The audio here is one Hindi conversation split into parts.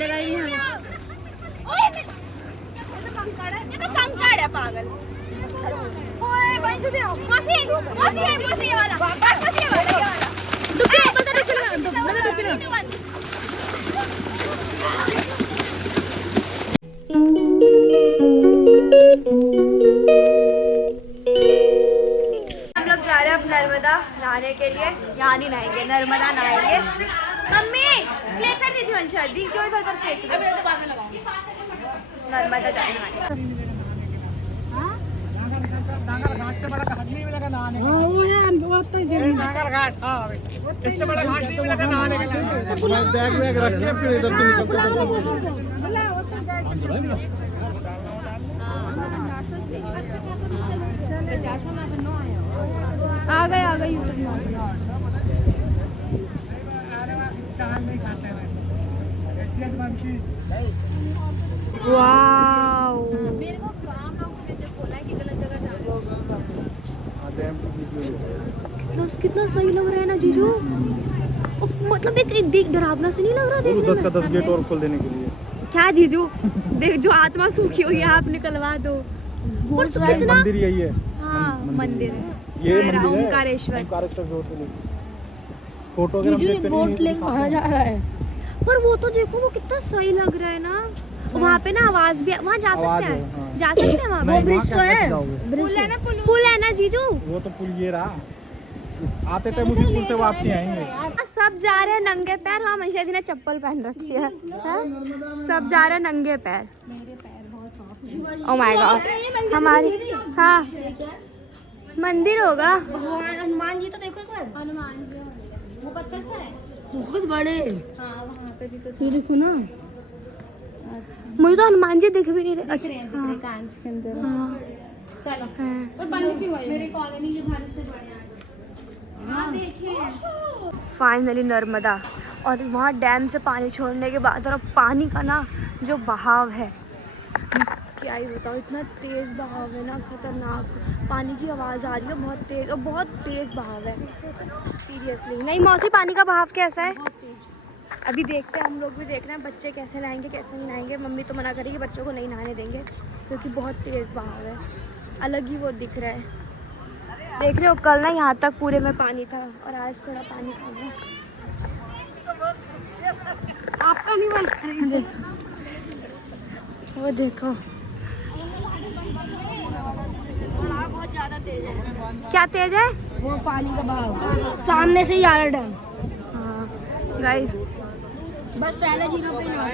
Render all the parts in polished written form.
मिलेगा ही नहीं। ये तो कंकड़ है पागल। ओए बंशु दे मौसी मौसी है मौसी ये वाला मौसी ये वाला रुक जा पता नहीं चलेगा मैंने देख लिया। हम लोग जा रहे हैं अब नर्मदा नहाने के लिए। यहाँ नहीं नहाएंगे, नर्मदा नहाएंगे। मम्मी क्लेचर दी थी वंशा दी क्यों इधर उधर फेंक रही? अभी तो बाद में लगाऊंगी। नर्मदा जाए नहाने। इससे बड़ा घाट नहीं मिलेगा नहाने के लिए। बैग बैग रख के फिर इधर से निकलते आ गए यूट्यूब में। वाओ मेरे को काम लोग बोला है कि गलत जगह जा रहे हो। कितना सही लग रहा है ना जीजू। मतलब एक डरावना से नहीं लग रहा। 10 का 10 गेट और खोल देने के लिए। क्या जीजू देख जो आत्मा सूखी हुई है आप निकलवा दो। कितना मंदिर यही है। हाँ मंदिर है ये मंदिर है ओंकारेश्वर। ओंकारेश्वर फोटो अगर हम देखते बोट लेके कहाँ जा रहा है? पर वो तो देखो वो कितना सही लग रहा है ना। वहाँ पे ना आवाज भी वहाँ जा सकते हैं। जा सकते हैं वहाँ पे। ब्रिज तो है। पुल है ना जीजू। वो तो पुल ये रहा। आते थे उसी पुल से वापसी आएंगे। सब जा रहे हैं नंगे पैर। हाँ मनीषा जी ने चप्पल पहन रखी है। सब जा रहे हैं नंगे पैर। ओह माय गॉड हमारी हाँ मंदिर होगा। भगवान हनुमान जी तो देखो एक बार। हनुमान जी वो पत्थर से है बहुत बड़े। हाँ वहाँ पे भी तो ये देखो ना। मुझे तो हनुमान जी दिख भी नहीं रहे। अच्छा हाँ कांच के अंदर। हाँ चलो और बंद क्यों है? मेरी कॉलोनी के भारत से बढ़िया। हाँ देखिए फाइनली नर्मदा। और वहाँ डैम से पानी छोड़ने के बाद और पानी का ना जो बहाव है क्या ही बताऊँ। इतना तेज़ बहाव है ना खतरनाक। पानी की आवाज़ आ रही है बहुत तेज़ और बहुत तेज़ बहाव है सीरियसली। नहीं मौसी पानी का बहाव कैसा है? अभी देखते हैं हम लोग भी देख रहे हैं बच्चे कैसे नहाएंगे कैसे नहीं नहाएंगे। मम्मी तो मना करेगी बच्चों को नहीं नहाने देंगे क्योंकि बहुत तेज़ बहाव है। अलग ही वो दिख रहा है। देख रहे हो कल ना यहाँ तक पूरे में पानी था और आज थोड़ा पानी कम है। आपका नहीं बन वो देखो बहुत ज्यादा तेज है। क्या तेज है? वो पानी का बहाव सामने से ही आ रहा डैम। हाँ गाइस बस पहले जीरो पे ना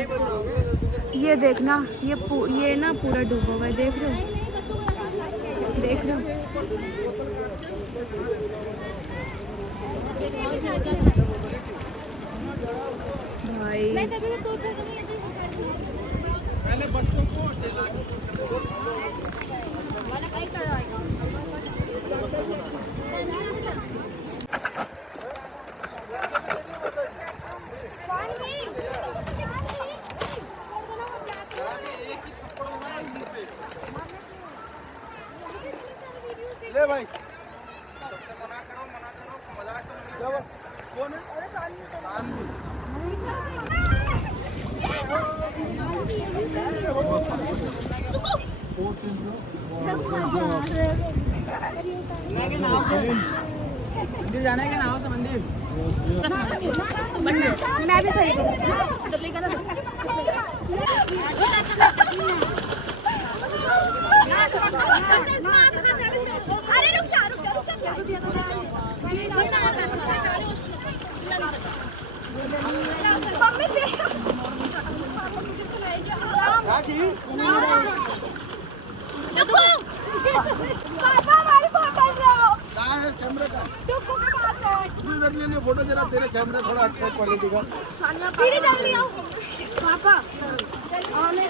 ये देखना ये ना पूरा डूबा हुआ है। देख रहे हो देख रहे हो। भाई पहले बच्चों को ले भाई मना करो मजाक से कौन है? मंदिर जाना है क्या नाव से मंदिर? मैं भी खरीद अरे रुक जा फोटो जरा तेरे कैमरा थोड़ा अच्छा क्वालिटी का। जल्दी आओ पापा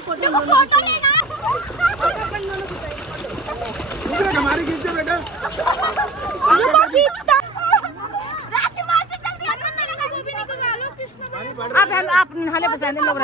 फोटो लेना हमारी खींचो बेटा। आप नहाने पसंद लोग